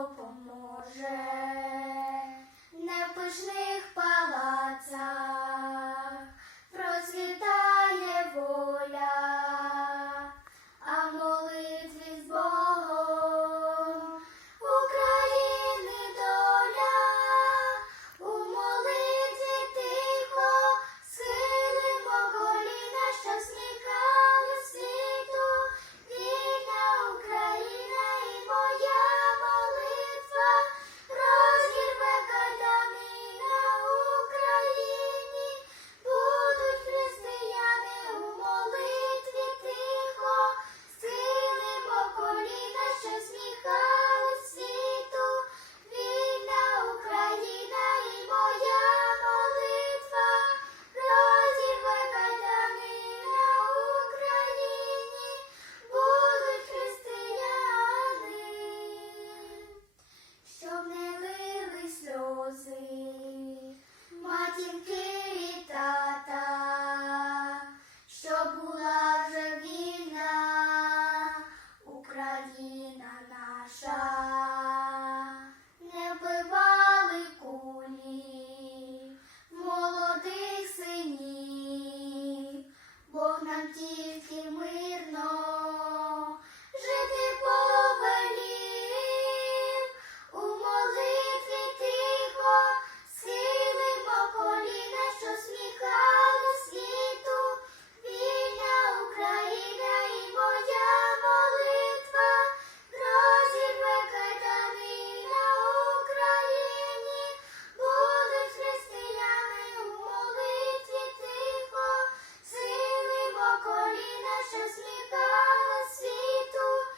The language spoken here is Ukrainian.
допоможе. коліна, що сміхала світу.